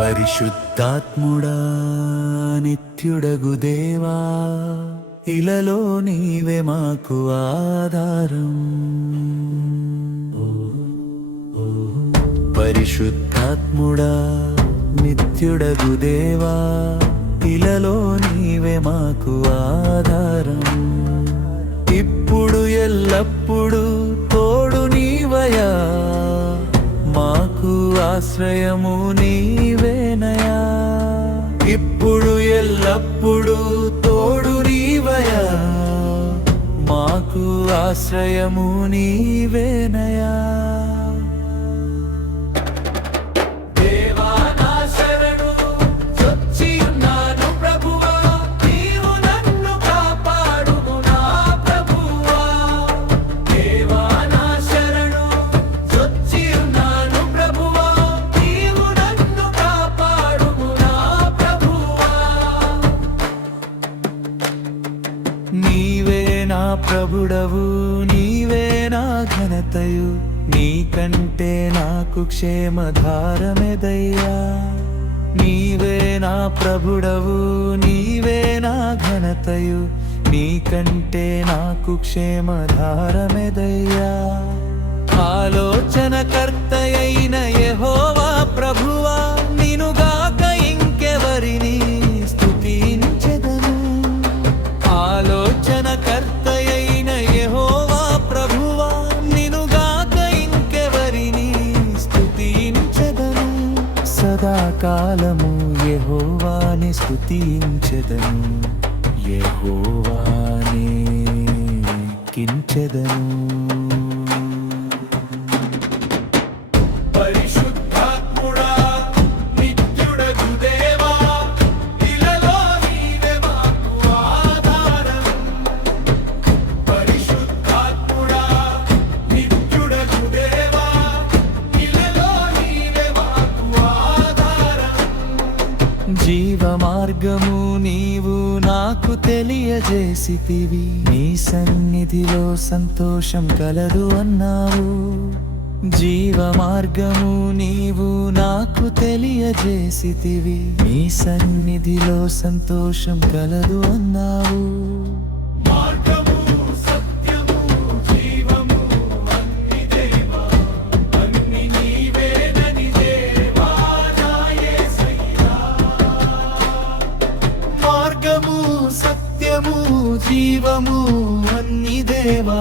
పరిశుద్ధాత్ముడా నిత్యుడగు దేవా, ఇలలో నీవే మాకు ఆధారం. పరిశుద్ధాత్ముడా నిత్యుడగు దేవా, ఇలలో నీవే మాకు ఆధారం. ఇప్పుడు ఎల్లప్పుడు తోడు నీవయా, మాకు ఆశ్రయము నీవేనయా. ఇప్పుడు ఎల్లప్పుడు తోడు నీవయా, మాకు ఆశ్రయము నీవేనయా. నీవే నా ప్రభుడవు, నీవే నా ఘనతయు, నీకంటే నాకు క్షేమధారమెదయ్యా. నీవే నా ప్రభుడవు, నీవే నా ఘనతయు, నీకంటే నాకు క్షేమధారమెదయ్యా. ఆలోచనకర్తయైన యెహోవా ప్రభువా, నినుగాక ఇంకెవరిని స్తుతించెదను. ఆలోచనకర్తయైన యెహోవా ప్రభువా, నినుగాక ఇంకెవరిని స్తుతించెదను. సదాకాలము యెహోవాని స్తుతించెదను, యెహోవానే కీర్తించెదను. జీవ మార్గము నీవు నాకు తెలియజేసితివి, నీ సన్నిధిలో సంతోషం కలదు అన్నావు. జీవ మార్గము నీవు నాకు తెలియజేసితివి, నీ సన్నిధిలో సంతోషం కలదు అన్నావు. మార్గము సత్యము జీవము అన్ని దేవా.